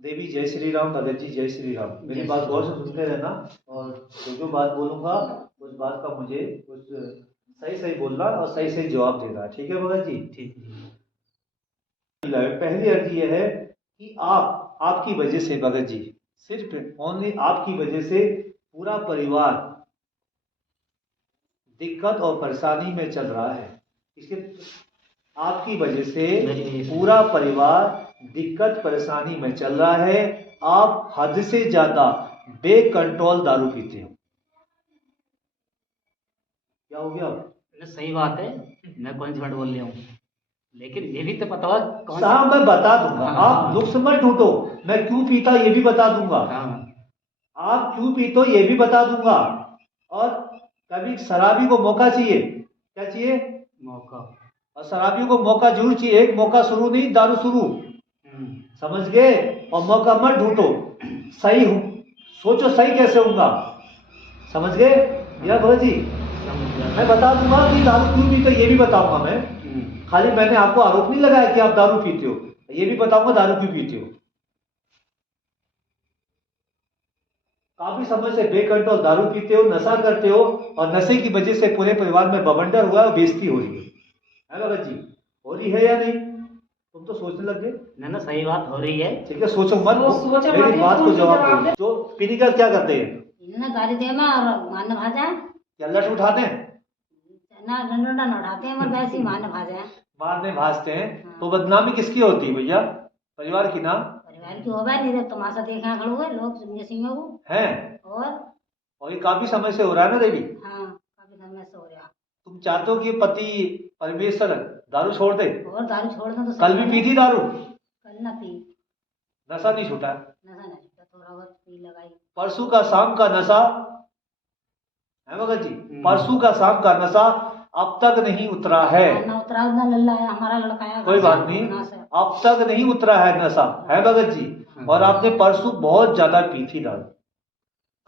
देवी जय श्री राम, भगत जी जय श्री राम। मेरी बात गौर से सुनते रहना और जो बात बोलूंगा उस बात का मुझे कुछ सही सही बोलना और सही सही जवाब देना, ठीक है भगत जी? ठीक है। पहली अर्ज ये है कि आपकी वजह से भगत जी, सिर्फ ओनली आपकी वजह से पूरा परिवार दिक्कत और परेशानी में चल रहा है। इसके आपकी वजह से पूरा परिवार दिक्कत परेशानी में चल रहा है। आप हद से ज्यादा बेकंट्रोल दारू पीते हो। क्या हो गया? सही बात है, मैं कौन सी बात बोल रहा हूँ, लेकिन ये भी तो पता होगा कौन साहब मैं बता दूंगा। हाँ, आप नुक्स मत ढूंढो, मैं क्यों पीता ये भी बता दूंगा। आप क्यों पीते हो ये भी बता दूंगा। और कभी शराबी को मौका चाहिए, क्या चाहिए? मौका। और शराबियों को मौका जरूर चाहिए, एक मौका शुरू नहीं दारू शुरू, समझ गए? और मौका मत ढूंढो, सही हूं सोचो सही कैसे होगा, समझ गए या भगत जी? मैं बता दूंगा कि दारू क्यों पीते हो ये भी बताऊंगा मैं। खाली मैंने आपको आरोप नहीं लगाया कि आप दारू पीते हो, ये भी बताऊंगा दारू क्यों पीते हो। काफी समय से बेकंट्रोल दारू पीते हो, नशा करते हो और नशे की वजह से पूरे परिवार में बवंडर हुआ और बेइज्जती हो रही है भगत जी? हो रही है या नहीं? तुम तो सोचने लग गए। ना सही बात हो रही है। ठीक है, सोचो मत, मेरी बात को जवाब दो। जो पीने का क्या करते हैं? ना गाली दे में और मान भाजा क्या लठ उठाते हैं? ना डंडा न उठाते हैं, मगर वैसे ही मान भाजा है, मारने भाजते हैं। तो बदनामी किसकी होती है भैया? परिवार की ना? परिवार की होगा नहीं, जब तमाशा देखा खड़ो है लोग जैसे में वो है। और ये काफी समय से हो रहा है ना देवी? हाँ काफी समय से हो रहा। तुम चाहते हो कि पति परमेश्वर दारू छोड़ दे? और दारू छोड़ना तो कल भी पी थी दारू? कल ना पी, नशा नहीं छूटा? नशा नहीं छूटा, थोड़ा बहुत पी लगाई। परसों का शाम का नशा है भगत जी, परसों का शाम का नशा अब तक नहीं उतरा है। ना उतरा ना लल्ला है हमारा लड़का है, कोई बात नहीं, अब तक नहीं उतरा है नशा, है भगत जी? और आपने परसों बहुत ज्यादा पी थी दारू।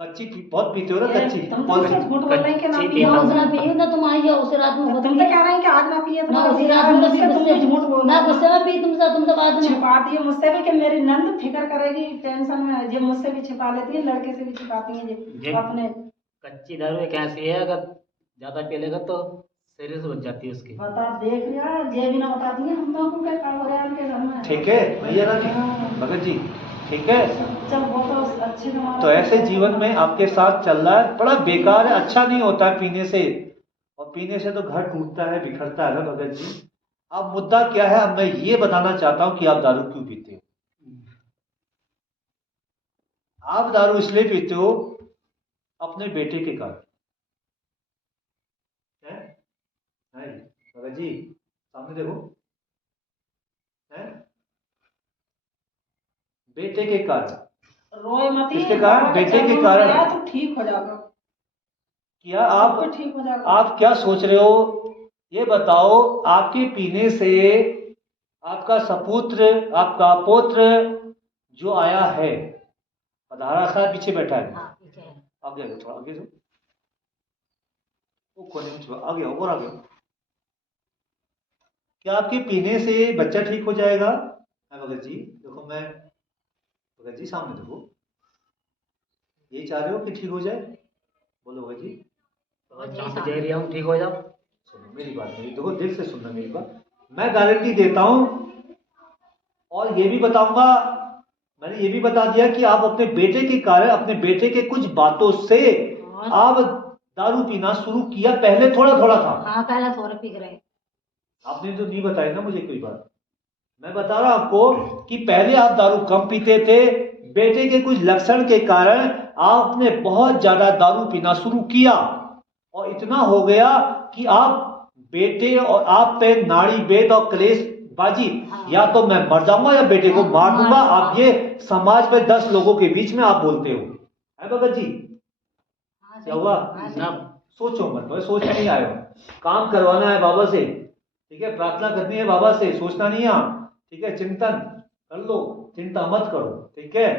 कच्ची बहुत पीते हो ना? कच्ची कौन सी? झूठ बोल रहे हैं कि ना पिए, उस रात पिए ना तुम आई हो, उस रात में तुम तो कह रहे हैं कि आज ना पिए, ना उसी रात में तुमसे झूठ बोल ना गुस्से में पी, तुमसे बात में छिपा दी है मुझसे भी कि मेरी नंद फिक्र करेगी टेंशन में, ये मुझसे भी छिपा लेती है, लड़के से भी छिपाती है ये अपने। कच्ची दारू एक ऐसी है, अगर ज्यादा पी लेगा तो शरीर से बच जाती है उसकी। बता देख लिया, ये भी ना बता दिए हम लोगों के काम हो रहा है उनके घर में। ठीक है भैया रानी भगत जी, ठीक है। चल वो तो अच्छे तो ऐसे जीवन में आपके साथ चल रहा है, बड़ा बेकार है, अच्छा नहीं होता है पीने से। और पीने से तो घर टूटता है, बिखरता है ना भगत जी। अब मुद्दा क्या है, अब मैं ये बताना चाहता हूं कि आप दारू क्यों पीते हो। आप दारू इसलिए पीते हो अपने बेटे के कारण, है भगत जी? सामने देखो, है बेटे के कारण। रोए मत, किसके कारण? बेटे के कारण। तो ठीक हो जाएगा। क्या आप ठीक हो जाएगा। आप क्या सोच रहे हो ये बताओ? आपके पीने से आपका सपुत्र, आपका पुत्र जो आया है, पधारा सा पीछे बैठा है, आगे आगे थोड़ा आगे, वो कोने में आगे और आगे। क्या आपके पीने से बच्चा ठीक हो जाएगा? भगत जी देखो, मैं भगत जी सामने देखो, ये चाह रहे हो कि ठीक हो जाए? बोलो भगत जी। दे रही हूँ ठीक हो जाओ। सुनो मेरी बात, मेरी देखो दिल से सुनना मेरी बात। मैं गारंटी देता हूं और ये भी बताऊंगा, मैंने ये भी बता दिया कि आप अपने बेटे के कारण, अपने बेटे के कुछ बातों से आप दारू पीना शुरू किया। पहले थोड़ा थोड़ा था। हाँ पहले थोड़ा पी रहे। आपने तो नहीं बताई ना मुझे कोई बात। मैं बता रहा आपको कि पहले आप दारू कम पीते थे, बेटे के कुछ लक्षण के कारण आपने बहुत ज्यादा दारू पीना शुरू किया और इतना हो गया कि आप बेटे और आप पे नाड़ी भेद और क्लेश बाजी, या तो मैं मर जाऊंगा या बेटे को मार दूंगा। आप ये समाज में 10 लोगों के बीच में आप बोलते हो, है भगत जी? क्या हुआ? सोचो मत, सोच नहीं आए हो। काम करवाना है बाबा से, ठीक है, प्रार्थना करनी है बाबा से, सोचना नहीं है, ठीक है, चिंतन कर लो, चिंता मत करो, ठीक है।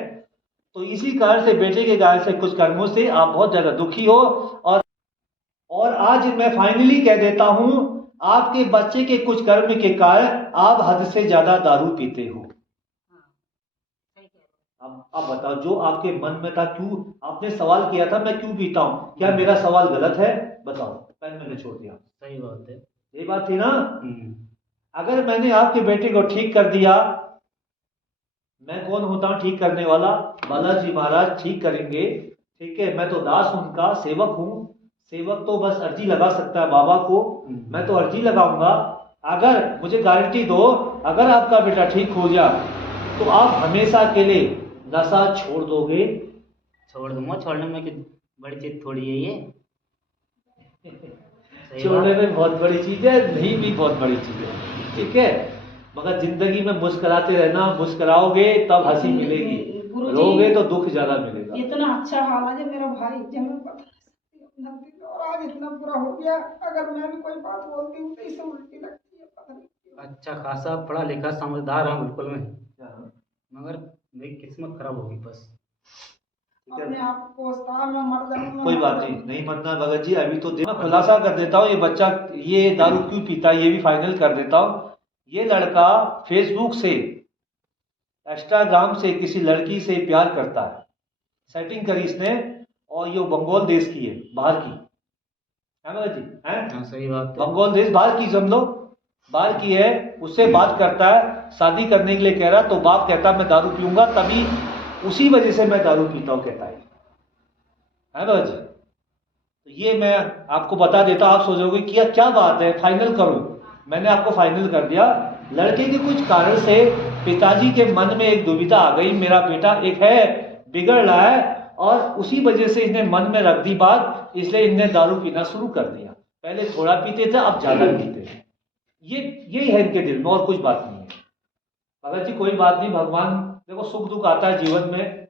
तो इसी कारण से, बेटे के कारण से, कुछ कर्मों से आप बहुत ज्यादा दुखी हो। और आज मैं फाइनली कह देता हूं, आपके बच्चे के कुछ कर्म के कारण आप हद से ज्यादा दारू पीते हो। अब बताओ, जो आपके मन में था, क्यों आपने सवाल किया था मैं क्यों पीता हूँ, क्या मेरा सवाल गलत है? बताओ, पेन मैंने छोड़ दिया। सही बात है। यही बात थी ना? हम्म। अगर मैंने आपके बेटे को ठीक कर दिया, मैं कौन होता हूँ ठीक करने वाला? बालाजी महाराज ठीक करेंगे, ठीक है, मैं तो दास उनका सेवक हूँ। सेवक तो बस अर्जी लगा सकता है बाबा को, मैं तो अर्जी लगाऊंगा। अगर मुझे गारंटी दो, अगर आपका बेटा ठीक हो गया तो आप हमेशा के लिए नशा छोड़ दोगे? छोड़ दूंगा, छोड़ने में कि बड़ी चीज थोड़ी है ये। सही छोड़ने बात। में बहुत बड़ी चीज है, नहीं भी बहुत बड़ी चीज है, ठीक है। मगर जिंदगी में मुस्कुराते रहना, मुस्कुराओगे तब हंसी मिलेगी, गुरुजी, रोगे तो दुख ज्यादा मिलेगा। इतना अच्छा हाल है जो मेरा भाई, जब मैं पता नहीं अपना दिल, और आज इतना बुरा हो गया, अगर मैं भी कोई बात बोलती हूँ तो इसे उल्टी लगती है, पता नहीं क्यों। अच्छा खासा पढ़ा लिखा समझदार हूँ बिल्कुल मैं, हाँ, मगर मेरी किस्मत खराब होगी बस। ठीक है। अपने आप को कोसता, मैं मर जाऊँ, मैं कोई मर बात जाऊँ। नहीं, नहीं मरना भगत जी। अभी तो मैं खुलासा कर देता हूँ, ये बच्चा ये दारू क्यों पीता है ये भी फाइनल कर देता हूँ। ये लड़का फेसबुक से, इंस्टाग्राम से किसी लड़की से प्यार करता है, सेटिंग करी इसने, और ये बंगाल देश की है, बाहर की है भगत जी, है हाँ सही बात है। बंगाल देश बाहर की, समझ लो बाहर की है। उससे बात करता है, शादी करने के लिए कह रहा, तो बाप कहता मैं दारू पीऊंगा, तभी उसी वजह से मैं दारू पीता हूँ कहता है भगत जी। तो ये मैं आपको बता देता हूं, आप सोचोगे कि यार क्या बात है, फाइनल करो। मैंने आपको फाइनल कर दिया। लड़के के कुछ कारण से पिताजी के मन में एक दुविधा आ गई, मेरा बेटा एक है बिगड़ रहा है, और उसी वजह से इसने मन में रख दी बात, इसलिए इनने दारू पीना शुरू कर दिया। पहले थोड़ा पीते थे, अब ज्यादा पीते हैं। ये यही है इनके दिल में, और कुछ बात नहीं है भगत जी। कोई बात नहीं, भगवान देखो सुख दुख आता है जीवन में,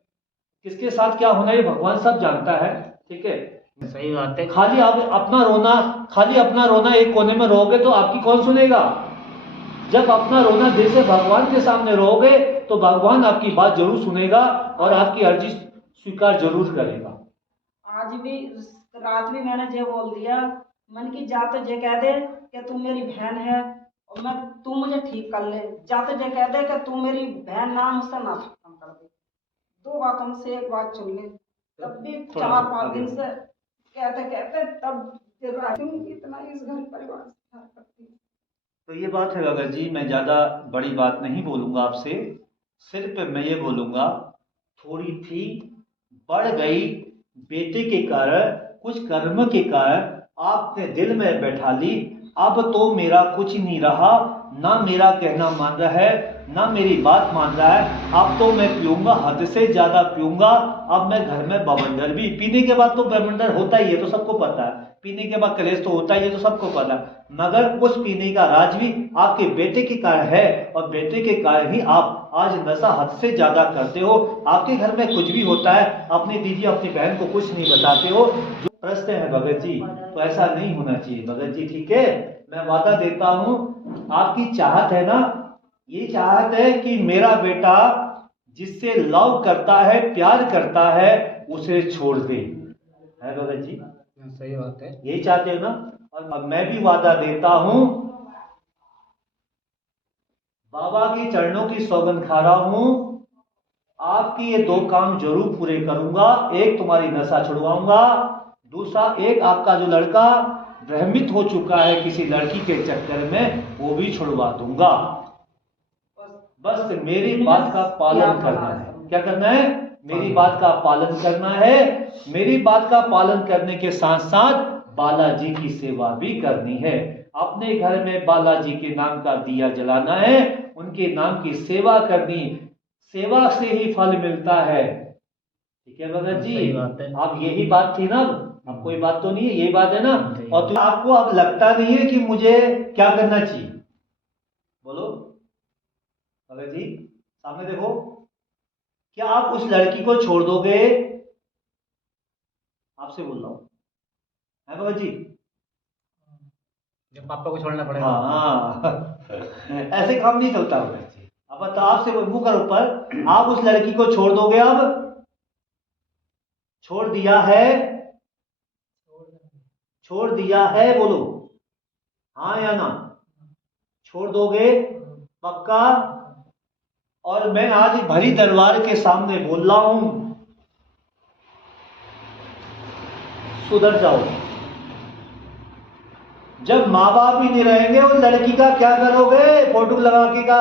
किसके साथ क्या होना है ये भगवान सब जानता है, ठीक है। सही बात है। खाली आप अपना रोना, खाली अपना रोना एक कोने में रोगे तो आपकी कौन सुनेगा? जब अपना रोना दिल से भगवान के सामने रोगे तो भगवान आपकी बात जरूर सुनेगा और आपकी अर्जी स्वीकार जरूर करेगा। आज भी रात भी मैंने जे बोल दिया, मन की जा तो जे कह दे कि तू मेरी बहन है, और मैं तू मुझे ठीक कर ले, जा तो जे कह दे कि तू मेरी बहन ना, मुझसे ना खत्म कर दे। दो बातों से एक बात चुन ले, तब भी थोड़ा 4-5 आगे दिन से कहते कहते तब देखा तुम इतना इस घर परिवार से प्यार करती हो। तो ये बात है भगत जी, मैं ज़्यादा बड़ी बात नहीं बोलूँगा आपसे, सिर्फ मैं ये बोलूँगा, थोड़ी थी बढ़ गई बेटे के कारण, कुछ कर्म के कारण आपने दिल में बैठा ली। अब तो मेरा कुछ नहीं रहा, ना मेरा कहना मान रहा है, ना मेरी बात मान रहा है। अब तो मैं पीऊँगा, हद से ज़्यादा पीऊँगा। अब मैं घर में बवंडर भी, पीने के बाद तो बवंडर होता ही है, तो सबको पता है, पीने के बाद कलेश तो होता ही है, तो सबको पता है। मगर उस पीने का राज भी आपके बेटे के कारण है, और बेटे के कारण ही आप आज नशा हद से ज्यादा करते हो। आपके घर में कुछ भी होता है, अपनी दीदी अपनी बहन को कुछ नहीं बताते हो, जो प्रश्न है भगत जी, तो ऐसा नहीं होना चाहिए भगत जी, ठीक है। मैं वादा देता हूं, आपकी चाहत है ना, ये चाहत है कि मेरा बेटा जिससे लव करता है, प्यार करता है, उसे छोड़ दे, है भगत जी? हाँ, सही बात है। यही चाहते हो ना? और अब मैं भी वादा देता हूं, बाबा के चरणों की सौगंध खा रहा हूं, आपकी ये दो काम जरूर पूरे करूंगा। एक तुम्हारी नशा छुड़वाऊंगा, दूसरा एक आपका जो लड़का भ्रमित हो चुका है किसी लड़की के चक्कर में, वो भी छुड़वा दूंगा। बस मेरी बात का पालन करना है। क्या करना है? मेरी बात का पालन करना है। मेरी बात का पालन करने के साथ साथ बालाजी की सेवा भी करनी है। अपने घर में बालाजी के नाम का दिया जलाना है, उनके नाम की सेवा करनी, सेवा से ही फल मिलता है, ठीक है भगत जी? सही बात है। अब यही बात थी ना, अब कोई बात तो नहीं है, यही बात है ना? सही और तो आपको अब लगता नहीं है कि मुझे क्या करना चाहिए? बोलो भगत जी, सामने देखो, क्या आप उस लड़की को छोड़ दोगे? आपसे बोल रहा हूं, है भगत जी? जब पापा को छोड़ना पड़ेगा। हाँ ऐसे काम नहीं चलता भगत जी। अब बताओ, आपसे मुंह कर ऊपर, आप उस लड़की को छोड़ दोगे? अब छोड़ दिया है? छोड़ दिया है, बोलो हाँ या ना? छोड़ दोगे? पक्का? और मैं आज भरी दरबार के सामने बोल रहा हूं, सुधर जाओ। जब माँ बाप ही नहीं रहेंगे उस लड़की का क्या करोगे? फोटो लगा के का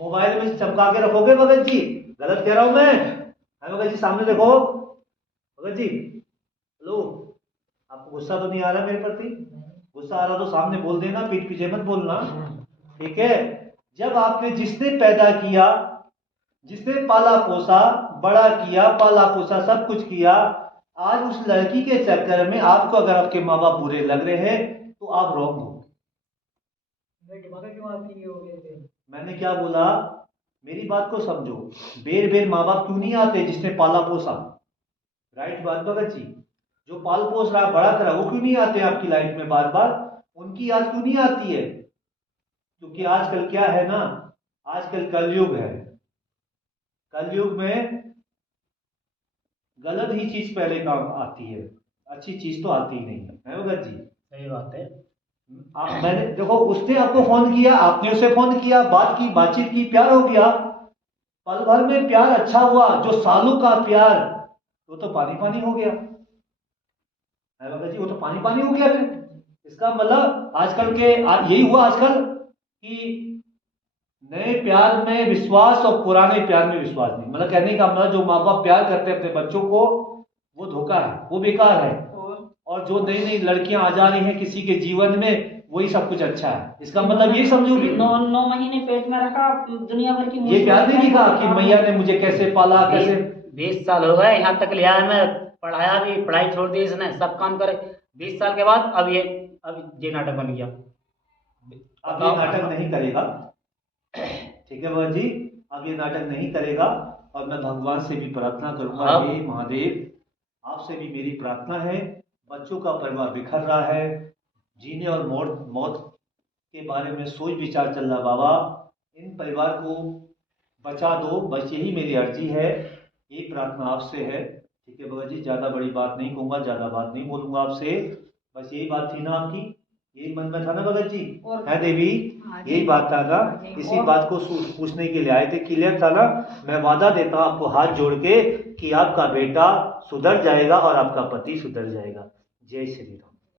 मोबाइल में चमका के रखोगे? भगत जी गलत कह रहा हूं मैं? भगत जी सामने देखो। भगत जी हेलो, आपको गुस्सा तो नहीं आ रहा मेरे प्रति? गुस्सा आ रहा तो सामने बोल देना, पीठ पीछे मत बोलना, ठीक है? जब आपने जिसने पैदा किया, जिसने पाला पोसा, बड़ा किया, पाला पोसा, सब कुछ किया, आज उस लड़की के चक्कर में आपको अगर आपके माँ बाप बुरे लग रहे हैं तो आप रॉन्ग हो। मैंने क्या बोला? मेरी बात को समझो। बेर बेर माँ बाप क्यों नहीं आते जिसने पाला पोसा? राइट बात भगत जी? जो पाल पोस रहा, बड़ा करा, वो क्यों नहीं आते आपकी लाइफ में बार बार? उनकी याद क्यों नहीं आती है? क्योंकि आजकल क्या है ना, आजकल कलयुग है। कलयुग में गलत ही चीज पहले काम आती है, अच्छी चीज तो आती ही नहीं है भगत जी? सही बात है। मैंने देखो, उसने आपको फोन किया, आपने उसे फोन किया, बात की, बातचीत की, प्यार हो गया, पल भर में प्यार अच्छा हुआ। जो सालों का प्यार वो तो पानी पानी हो गया है भगत जी, वो तो पानी पानी हो गया फिर। इसका मतलब आजकल के यही हुआ आजकल कि नए प्यार में विश्वास और पुराने प्यार में विश्वास नहीं। मतलब कहने का मतलब जो माँ बाप प्यार करते हैं अपने बच्चों को, वो धोखा है, वो बेकार है। और जो नई नई लड़कियां आ जा रही हैं किसी के जीवन में, वही सब कुछ अच्छा है। इसका मतलब ये समझो कि 9 महीने पेट में रखा, दुनिया भर की ये प्यार नहीं दिखा कि मैया ने मुझे कैसे पाला, कैसे 20 साल हो गए यहाँ तक लिया है, मैं पढ़ाया भी, पढ़ाई छोड़ दी इसने, सब काम करे। 20 साल के बाद अब ये नाटक बन गया। अब ये नाटक नहीं करेगा, ठीक है भगत जी? अब ये नाटक नहीं करेगा। और मैं भगवान से भी प्रार्थना करूंगा, हे महादेव, आपसे भी मेरी प्रार्थना है, बच्चों का परिवार बिखर रहा है, जीने और मौत के बारे में सोच विचार चल रहा, बाबा इन परिवार को बचा दो, बस यही मेरी अर्जी है, यही प्रार्थना आपसे है, ठीक है भगत जी? ज़्यादा बड़ी बात नहीं कहूँगा, ज़्यादा बात नहीं बोलूँगा आपसे, बस यही बात थी ना आपकी, यही मन में था ना भगत जी? है देवी? यही बात था ना? इसी बात को पूछने के लिए आए थे, क्लियर था ना? मैं वादा देता हूँ आपको हाथ जोड़ के कि आपका बेटा सुधर जाएगा और आपका पति सुधर जाएगा। जय श्री राम।